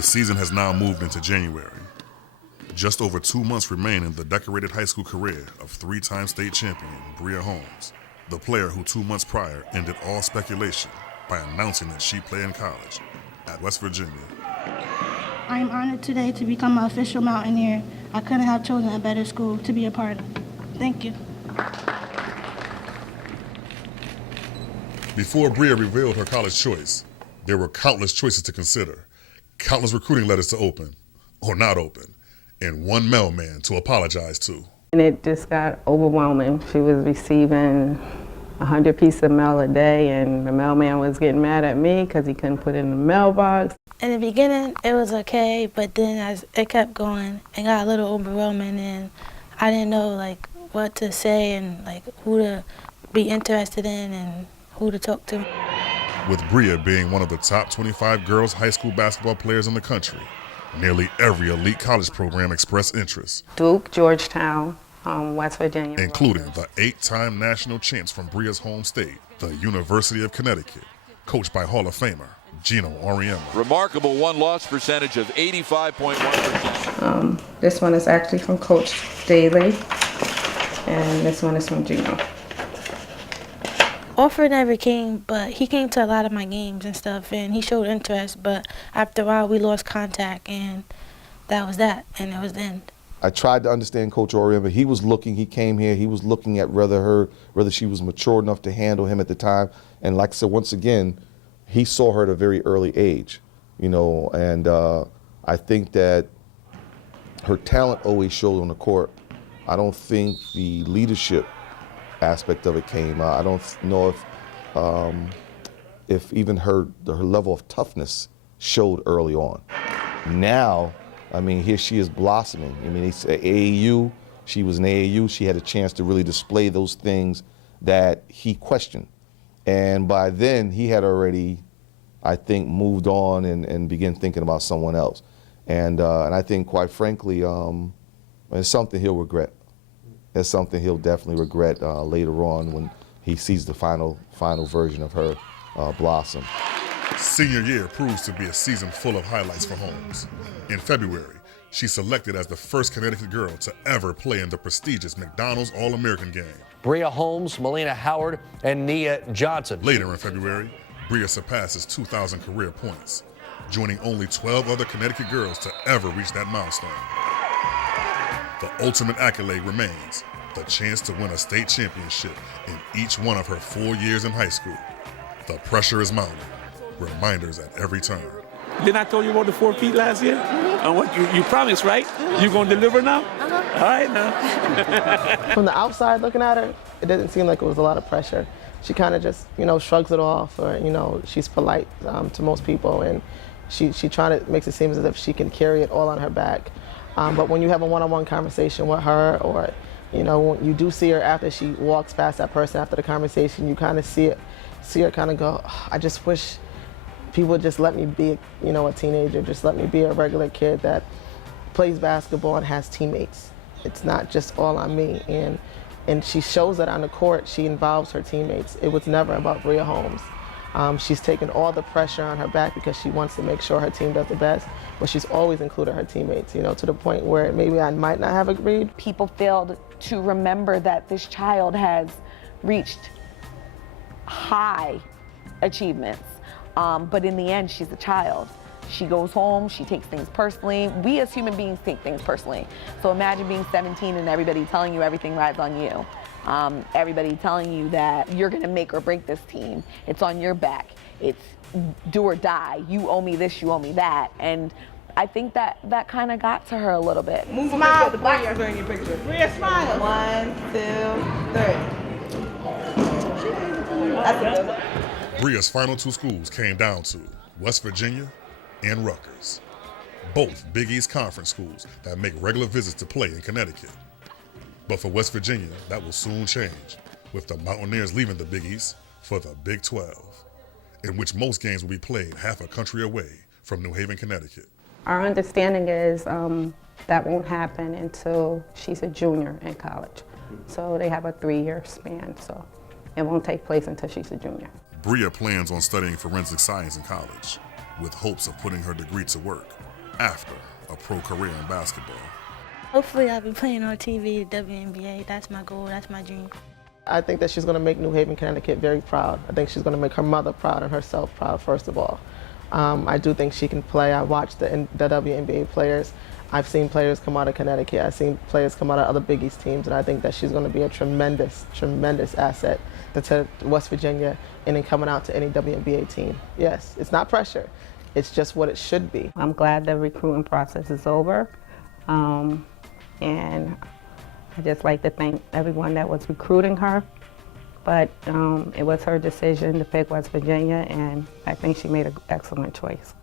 The season has now moved into January. Just over 2 months remain in the decorated high school career of three-time state champion Bria Holmes, the player who 2 months prior ended all speculation by announcing that she'd play in college at West Virginia. I am honored today to become an official Mountaineer. I couldn't have chosen a better school to be a part of. Thank you. Before Bria revealed her college choice, there were countless choices to consider, countless recruiting letters to open, or not open, and one mailman to apologize to. And it just got overwhelming. She was receiving 100 pieces of mail a day, and the mailman was getting mad at me because he couldn't put it in the mailbox. In the beginning, it was okay, but then as it kept going, it got a little overwhelming, and I didn't know what to say and who to be interested in and who to talk to. With Bria being one of the top 25 girls high school basketball players in the country, nearly every elite college program expressed interest. Duke, Georgetown, West Virginia. Including the 8-time national champs from Bria's home state, the University of Connecticut, coached by Hall of Famer Gino Auriemma. Remarkable one-loss percentage of 85.1%. This one is actually from Coach Daly, and this one is from Gino. Offer never came, but he came to a lot of my games and stuff, and he showed interest, but after a while we lost contact, and that was that, and it was the end. I tried to understand Coach Auriemma. He was looking, he came here, he was looking at whether she was mature enough to handle him at the time. And like I said, once again, he saw her at a very early age, and I think that her talent always showed on the court. I don't think the leadership aspect of it came out. I don't know if even her level of toughness showed early on. Now, here she is blossoming. It's AAU. She was in AAU. She had a chance to really display those things that he questioned. And by then, he had already, I think, moved on and began thinking about someone else. And I think, quite frankly, it's something he'll regret. It's something he'll definitely regret later on when he sees the final version of her blossom. Senior year proves to be a season full of highlights for Holmes. In February, she's selected as the first Connecticut girl to ever play in the prestigious McDonald's All-American game. Bria Holmes, Melina Howard, and Nia Johnson. Later in February, Bria surpasses 2,000 career points, joining only 12 other Connecticut girls to ever reach that milestone. The ultimate accolade remains the chance to win a state championship in each one of her 4 years in high school. The pressure is mounting, reminders at every turn. Didn't I tell you about the 4 feet last year? And what you promised, right? You gonna deliver now? All right now. From the outside looking at her, it didn't seem like it was a lot of pressure. She kind of just, shrugs it off, or, she's polite to most people, and she makes it seem as if she can carry it all on her back. But when you have a one-on-one conversation with her, or, when you do see her after she walks past that person after the conversation, you kind of see her kind of go, I just wish people would just let me be, a teenager, just let me be a regular kid that plays basketball and has teammates. It's not just all on me. And she shows that on the court. She involves her teammates. It was never about Bria Holmes. She's taken all the pressure on her back because she wants to make sure her team does the best, but she's always included her teammates, to the point where maybe I might not have agreed. People failed to remember that this child has reached high achievements, but in the end, she's a child. She goes home, she takes things personally. We as human beings take things personally. So imagine being 17 and everybody telling you everything rides on you. Everybody telling you that you're gonna make or break this team. It's on your back. It's do or die. You owe me this, you owe me that. And I think that kind of got to her a little bit. Move smile, the black is in your picture. Bria, smile. 1, 2, 3. That's a good one. Bria's final 2 schools came down to West Virginia and Rutgers, both Big East Conference schools that make regular visits to play in Connecticut. But for West Virginia, that will soon change, with the Mountaineers leaving the Big East for the Big 12, in which most games will be played half a country away from New Haven, Connecticut. Our understanding is that won't happen until she's a junior in college. So they have a 3-year span, so it won't take place until she's a junior. Bria plans on studying forensic science in college, with hopes of putting her degree to work. after a pro career in basketball. Hopefully I'll be playing on TV, WNBA. That's my goal, that's my dream. I think that she's going to make New Haven, Connecticut very proud. I think she's going to make her mother proud and herself proud, first of all. I do think she can play. I watched the WNBA players. I've seen players come out of Connecticut. I've seen players come out of other Big East teams, and I think that she's going to be a tremendous, tremendous asset to West Virginia and in coming out to any WNBA team. Yes, it's not pressure. It's just what it should be. I'm glad the recruiting process is over. And I just like to thank everyone that was recruiting her. But it was her decision to pick West Virginia, and I think she made an excellent choice.